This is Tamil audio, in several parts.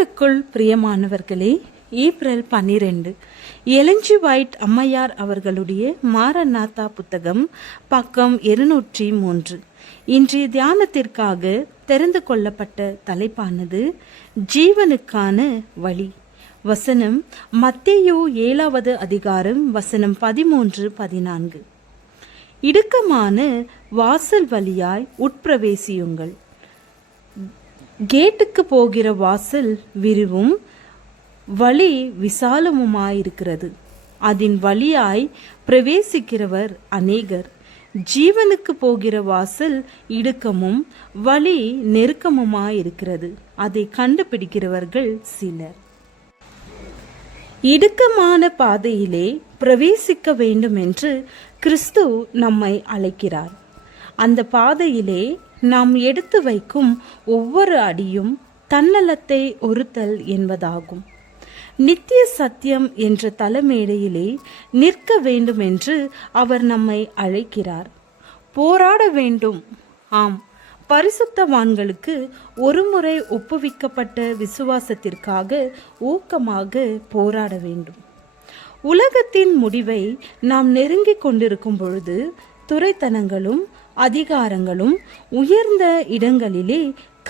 கர்த்தருக்குள் பிரியமானவர்களே, ஏப்ரல் 12 எலஞ்சி வைட் அம்மையார் அவர்களுடைய மாரநாதா புத்தகம், பக்கம் 203. இன்றைய தியானத்திற்காக தெரிந்து கொள்ளப்பட்ட தலைப்பானது ஜீவனுக்கான வழி. வசனம் மத்தேயு 7வது அதிகாரம் வசனம் 13-14. இடுக்கமான வாசல் வழியாய் உட்பிரவேசியுங்கள். கேட்டுக்கு போகிற வாசல் விரிவும் வழி விசாலமுமாயிருக்கிறது. அதன் வழியாய் பிரவேசிக்கிறவர் அநேகர். ஜீவனுக்கு போகிற வாசல் இடுக்கமும் வழி நெருக்கமுமாயிருக்கிறது. அதை கண்டுபிடிக்கிறவர்கள் சிலர். இடுக்கமான பாதையிலே பிரவேசிக்க வேண்டும் என்று கிறிஸ்து நம்மை அழைக்கிறார். அந்த பாதையிலே நாம் எடுத்து வைக்கும் ஒவ்வொரு அடியும் தன்னலத்தை ஒருத்தல் என்பதாகும். நித்திய சத்தியம் என்ற தலைமேடையிலே நிற்க வேண்டும் என்று அவர் நம்மை அழைக்கிறார். போராட வேண்டும். ஆம், பரிசுத்தவான்களுக்கு ஒருமுறை ஒப்புவிக்கப்பட்ட விசுவாசத்திற்காக ஊக்கமாக போராட வேண்டும். உலகத்தின் முடிவை நாம் நெருங்கிக் கொண்டிருக்கும் பொழுது துரைத்தனங்களும் அதிகாரங்களும் உயர்ந்த இடங்களிலே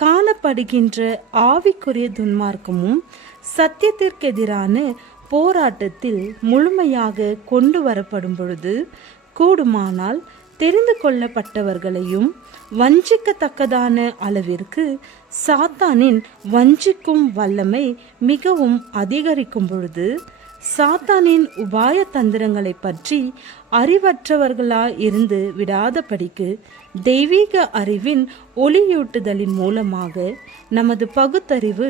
காணப்படுகின்ற ஆவிக்குரிய துன்மார்க்கமும் சத்தியத்திற்கெதிரான போராட்டத்தில் முழுமையாக கொண்டு வரப்படும் பொழுது கூடுமானால் தெரிந்து கொள்ளப்பட்டவர்களையும் வஞ்சிக்கத்தக்கதான அளவிற்கு சாத்தானின் வஞ்சிக்கும் வல்லமை மிகவும் அதிகரிக்கும் பொழுது சாத்தானின் உபாய தந்திரங்களை பற்றி அறிவற்றவர்களாய் இருந்து விடாதபடிக்கு தெய்வீக அறிவின் ஒளியூட்டுதலின் மூலமாக நமது பகுத்தறிவு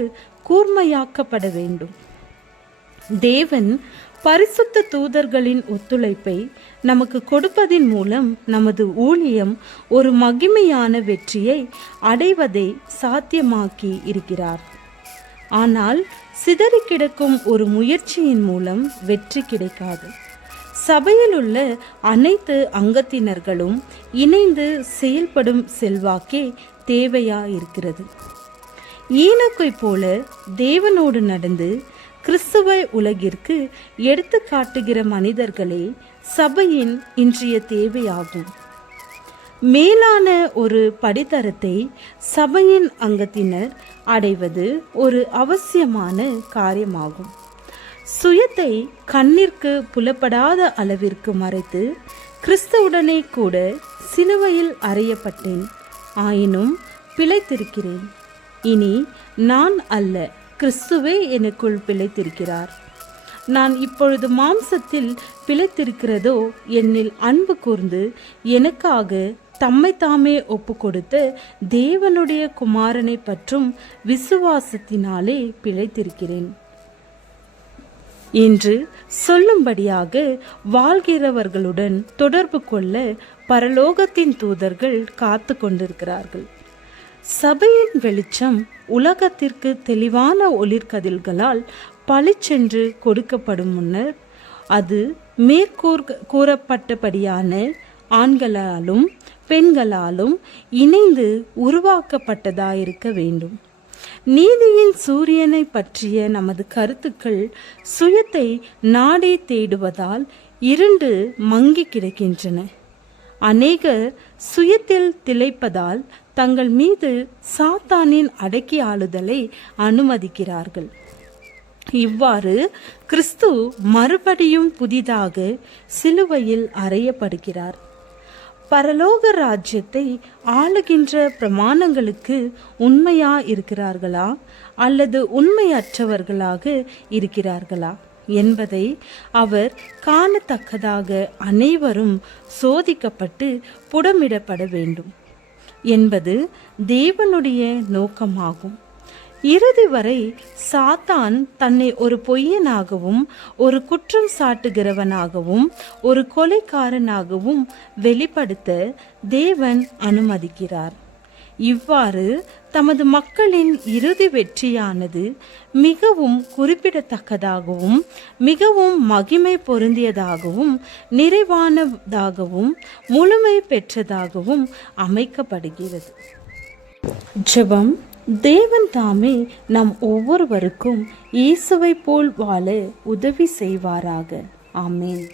கூர்மையாக்கப்பட வேண்டும். தேவன் பரிசுத்த தூதர்களின் ஒத்துழைப்பை நமக்கு கொடுப்பதின் மூலம் நமது ஊழியம் ஒரு மகிமையான வெற்றியை அடைவதை சாத்தியமாக்கி இருக்கிறார். ஆனால் சிதறி கிடக்கும் ஒரு முயற்சியின் மூலம் வெற்றி கிடைக்காது. சபையில் உள்ள அனைத்து அங்கத்தினர்களும் இணைந்து செயல்படும் செல்வாக்கே தேவையா இருக்கிறது. ஈனோக்கை போல தேவனோடு நடந்து கிறிஸ்துவை உலகிற்கு எடுத்து காட்டுகிற மனிதர்களே சபையின் இன்றைய தேவையாகும். மேலான ஒரு படித்தரத்தை சபையின் அங்கத்தினர் அடைவது ஒரு அவசியமான காரியமாகும். சுயத்தை கண்ணிற்கு புலப்படாத அளவிற்கு மறைத்து கிறிஸ்துவுடனே கூட சிலுவையில் அறையப்பட்டேன். ஆயினும் பிழைத்திருக்கிறேன். இனி நான் அல்ல, கிறிஸ்துவே எனக்குள் பிழைத்திருக்கிறார். நான் இப்பொழுது மாம்சத்தில் பிழைத்திருக்கிறதோ என்னில் அன்பு கூர்ந்து எனக்காக தம்மை தாமே ஒப்பு கொடுத்த தேவனுடைய குமாரனை பற்றும் விசுவாசத்தினாலே பிழைத்திருக்கிறேன் என்று சொல்லும்படியாக வாழ்கிறவர்களுடன் தொடர்பு கொள்ள பரலோகத்தின் தூதர்கள் காத்து கொண்டிருக்கிறார்கள். சபையின் வெளிச்சம் உலகத்திற்கு தெளிவான ஒளிர்கதிர்களால் பளிச்சென்று கொடுக்கப்படும் முன்னர் அது கூறப்பட்டபடியான ஆண்களாலும் பெண்களாலும் இணைந்து உருவாக்கப்பட்டதாயிருக்க வேண்டும். நீதியின் சூரியனை பற்றிய நமது கருத்துக்கள் சுயத்தை நாடி தேடுவதால் இருண்டு மங்கி கிடக்கின்றன. அநேகர் சுயத்தில் திளைப்பதால் தங்கள் மீது சாத்தானின் அடக்கி ஆளுதலை அனுமதிக்கிறார்கள். இவ்வாறு கிறிஸ்து மறுபடியும் புதிதாக சிலுவையில் அறையப்படுகிறார். பரலோக ராஜ்யத்தை ஆளுகின்ற பிரமாணங்களுக்கு உண்மையா இருக்கிறார்களா அல்லது உண்மையற்றவர்களாக இருக்கிறார்களா என்பதை அவர் காணத்தக்கதாக அனைவரும் சோதிக்கப்பட்டு புடமிடப்பட வேண்டும் என்பது தேவனுடைய நோக்கமாகும். இறுதி வரை சாத்தான் தன்னை ஒரு பொய்யனாகவும் ஒரு குற்றம் சாட்டுகிறவனாகவும் ஒரு கொலைக்காரனாகவும் வெளிப்படுத்த தேவன் அனுமதிக்கிறார். இவ்வாறு தமது மக்களின் இறுதி வெற்றியானது மிகவும் குறிப்பிடத்தக்கதாகவும் மிகவும் மகிமை பொருந்தியதாகவும் நிறைவானதாகவும் முழுமை பெற்றதாகவும் அமைக்கப்படுகிறது. ஜெபம். தேவன் தாமே நம் ஒவ்வொருவருக்கும் இயேசுவை போல் வாழ உதவி செய்வாராக. ஆமென்.